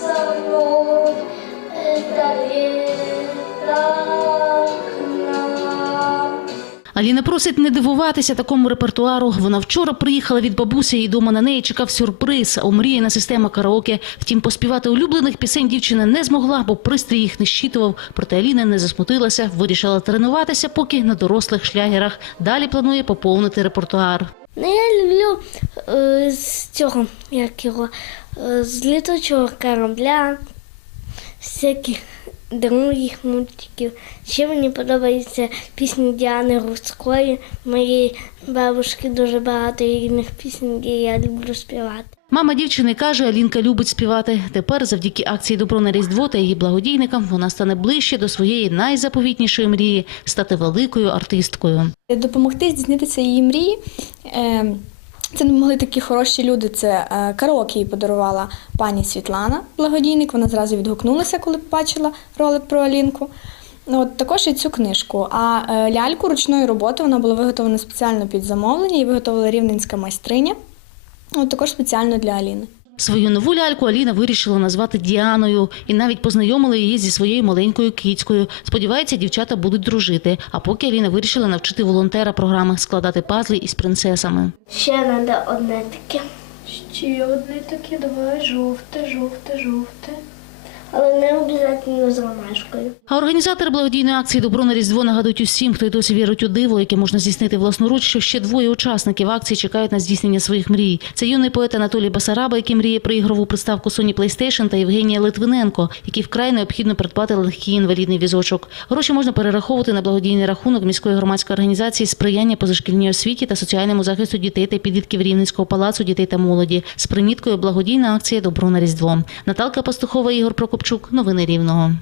собой. Это лето. Аліна просить не дивуватися такому репертуару. Вона вчора приїхала від бабусі і дома на неї чекав сюрприз. Омріяна система караоке. Втім, поспівати улюблених пісень дівчина не змогла, бо пристрій їх не щитував. Проте Аліна не засмутилася, вирішила тренуватися, поки на дорослих шлягерах. Далі планує поповнити репертуар. Ну, я люблю е, цього, як його, е, з літучого корабля, всяких других мультиків. Ще мені подобаються пісні Діани Руцької. Моєї бабушки дуже багато різних пісень, і я люблю співати. Мама дівчини каже, Алінка любить співати. Тепер, завдяки акції Добро на Різдво та її благодійникам, вона стане ближче до своєї найзаповітнішої мрії стати великою артисткою. допомогти здійснитися її мрії. Це не могли такі хороші люди. Це е, караоке їй подарувала пані Світлана, благодійник. Вона зразу відгукнулася, коли побачила ролик про Алінку. От також і цю книжку. А е, ляльку ручної роботи вона була виготовлена спеціально під замовлення і виготовила рівненська майстриня. От також спеціально для Аліни. Свою нову ляльку Аліна вирішила назвати Діаною і навіть познайомила її зі своєю маленькою кіцькою. Сподівається, дівчата будуть дружити. А поки Аліна вирішила навчити волонтера програми складати пазли із принцесами. Ще треба одне таке, Ще одне таке, давай жовте, жовте, жовте. Але не обов'язково з ромашкою. А організатори благодійної акції Добро на Різдво нагадують усім, хто й досі вірить у диво, яке можна здійснити власноруч, що ще двоє учасників акції чекають на здійснення своїх мрій. Це юний поет Анатолій Басараба, який мріє про ігрову приставку Sony PlayStation, та Євгенія Литвиненко, який вкрай необхідно придбати легкий інвалідний візочок. Гроші можна перераховувати на благодійний рахунок міської громадської організації сприяння позашкільній освіті та соціальному захисту дітей та підлітків Рівненського палацу дітей та молоді з приміткою благодійна акція Добро на Різдво. Наталка Пастухова, Ігор Прокопчук. Новини Рівного.